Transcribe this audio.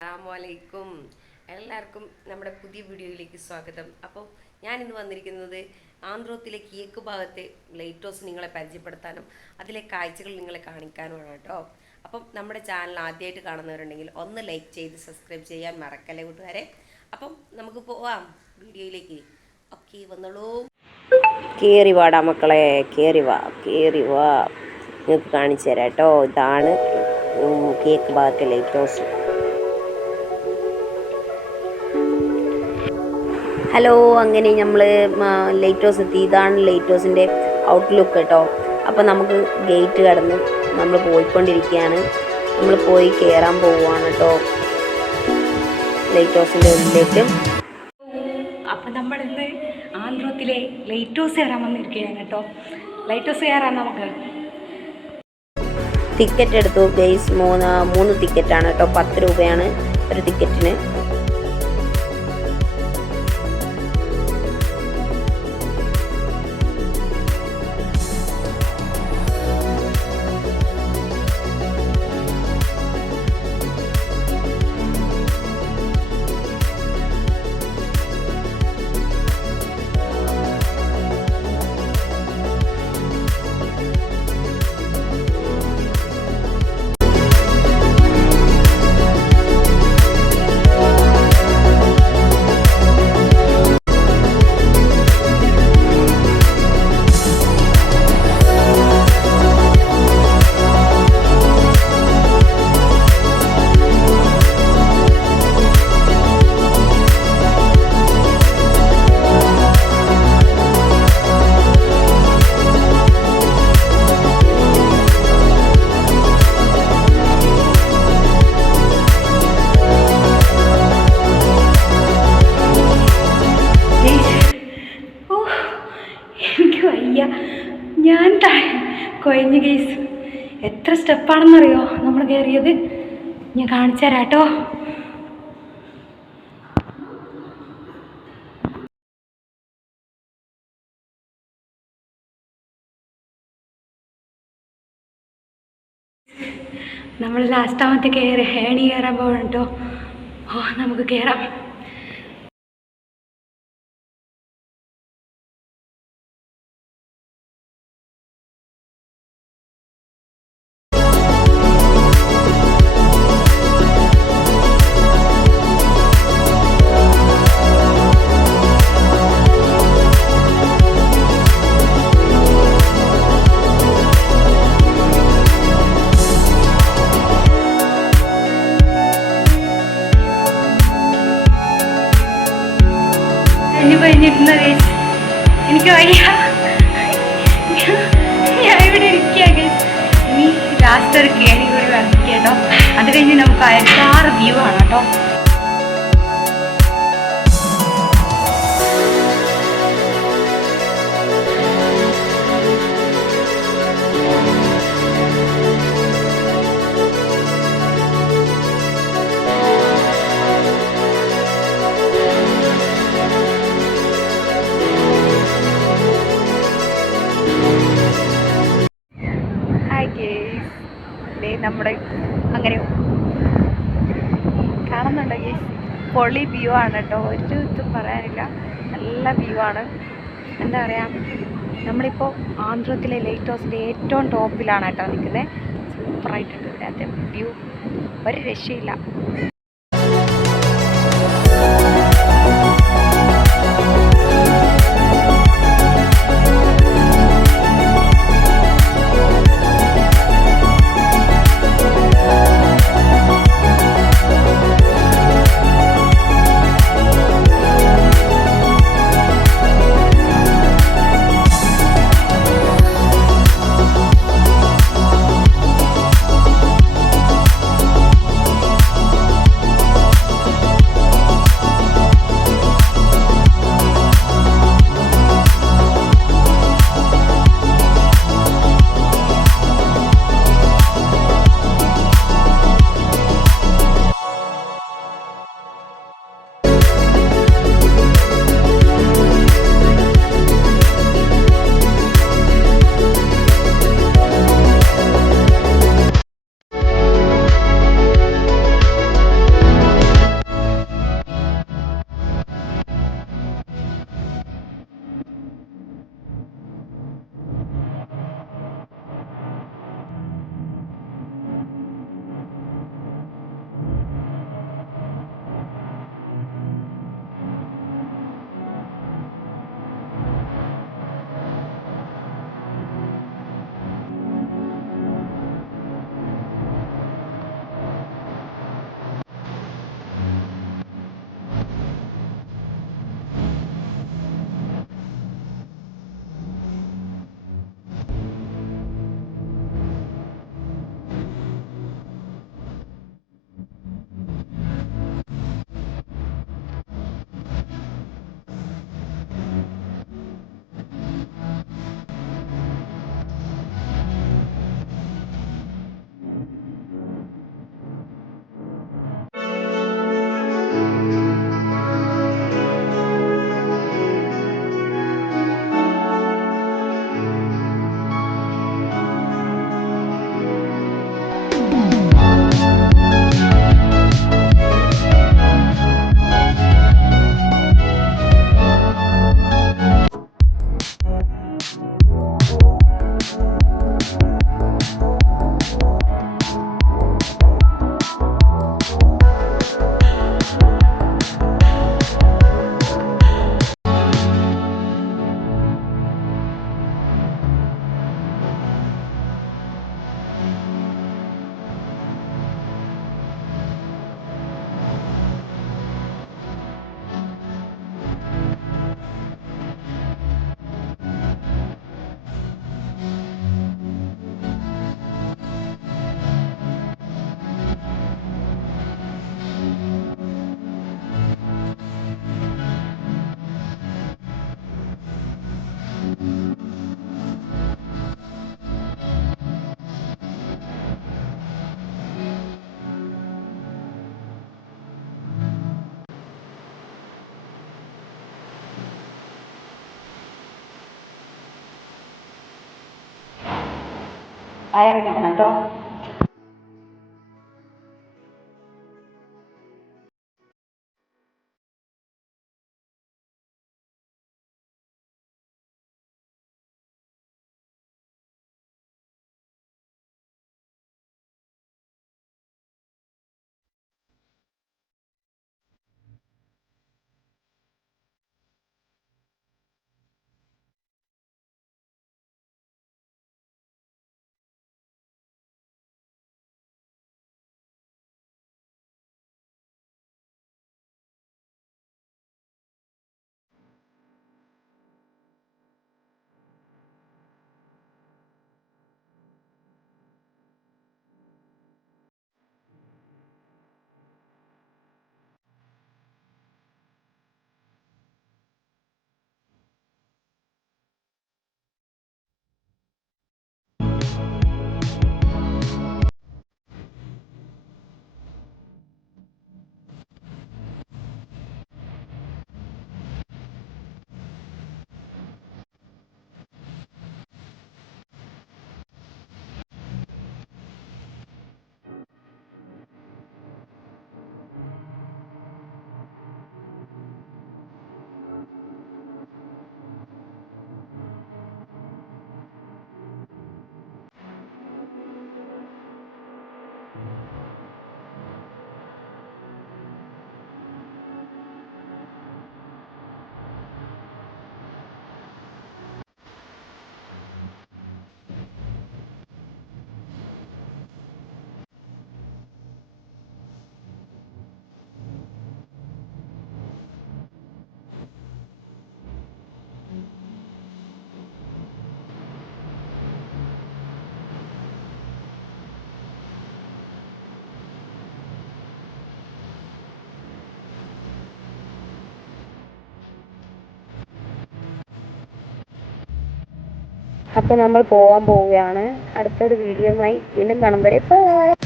അസ്സലാമലൈക്കും. എല്ലാവർക്കും നമ്മുടെ പുതിയ വീഡിയോയിലേക്ക് സ്വാഗതം. അപ്പോൾ ഞാനിന്ന് വന്നിരിക്കുന്നത് ആന്ധ്രത്തിലെ കിഴക്ക് ഭാഗത്തെ ലൈറ്റ് ഹൗസ് നിങ്ങളെ പരിചയപ്പെടുത്താനും അതിലെ കാഴ്ചകൾ നിങ്ങളെ കാണിക്കാനുമാണ് കേട്ടോ. അപ്പം നമ്മുടെ ചാനൽ ആദ്യമായിട്ട് കാണുന്നവരുണ്ടെങ്കിൽ ഒന്ന് ലൈക്ക് ചെയ്ത് സബ്സ്ക്രൈബ് ചെയ്യാൻ മറക്കല്ലേ കൂട്ടുകാരെ. അപ്പം നമുക്ക് പോവാം വീഡിയോയിലേക്ക്. ഓക്കെ, വന്നോളൂ. കയറി വാടാ മക്കളെ, കയറി വാ. നിങ്ങൾക്ക് കാണിച്ചു തരാം കേട്ടോ. ഇതാണ് കിഴക്ക് ഭാഗത്തെ ലൈറ്റ് ഹൗസ്. ഹലോ, അങ്ങനെ നമ്മൾ ലൈറ്റ് ഹൗസ് എത്തി. ഇതാണ് ലൈറ്റ് ഹൗസിൻ്റെ ഔട്ട്ലുക്ക് കേട്ടോ. അപ്പോൾ നമുക്ക് ഗേറ്റ് കടന്ന് നമ്മൾ പോയിക്കൊണ്ടിരിക്കുകയാണ്. നമ്മൾ പോയി കയറാൻ പോവുകയാണ് കേട്ടോ ലൈറ്റ് ഹൗസിൻ്റെ ഉള്ളിലേക്ക്. അപ്പം നമ്മളിന്ന് ആന്ധ്രത്തിലെ ലൈറ്റ് ഹൗസ് കയറാൻ വന്നിരിക്കുകയാണ് കേട്ടോ. ലൈറ്റ് ഹൗസ് കയറാൻ നമുക്ക് ടിക്കറ്റ് എടുത്തു ഗൈസ്. മൂന്ന് ടിക്കറ്റാണ് കേട്ടോ. 10 രൂപയാണ് ഒരു ടിക്കറ്റിന്. ഞാൻ കൊയഞ്ഞ് കേസ്. എത്ര സ്റ്റെപ്പാണെന്നറിയോ നമ്മൾ കയറിയത്? ഞാൻ കാണിച്ചു തരാം കേട്ടോ. നമ്മൾ ലാസ്റ്റാമത്തെ ഏണി കയറാൻ പോകണം കേട്ടോ. നമുക്ക് കയറാം. കഴിഞ്ഞിരുന്ന കേസ് എനിക്ക് വയ്യ. ഞാൻ ഇവിടെ ഇരിക്കുക കേസ്. ഇനി ലാസ്റ്റ് ഒരു കേണി കൂടി വരയ്ക്കുക കേട്ടോ. അത് കഴിഞ്ഞ് നമുക്ക് 6 വ്യൂ ആണ് കേട്ടോ. നമ്മുടെ അങ്ങനെ കാണുന്നുണ്ടോ ഗേസ്? പൊളി വ്യൂ ആണ് കേട്ടോ. ഒരു ഇതും പറയാനില്ല. നല്ല വ്യൂ ആണ്. എന്താ പറയുക, നമ്മളിപ്പോൾ ആന്ധ്രത്തിലെ ലൈറ്റ് ഹൗസിൻ്റെ ഏറ്റവും ടോപ്പിലാണ് കേട്ടോ നിൽക്കുന്നത്. സൂപ്പറായിട്ടുണ്ട് ഇവിടുത്തെ വ്യൂ. ഒരു രക്ഷയില്ല. വയറിങ്ങനെ കേട്ടോ. അപ്പോൾ നമ്മൾ പോകാൻ പോവുകയാണ്. അടുത്തൊരു വീഡിയോയുമായി വീണ്ടും കാണും വരെ ബൈ.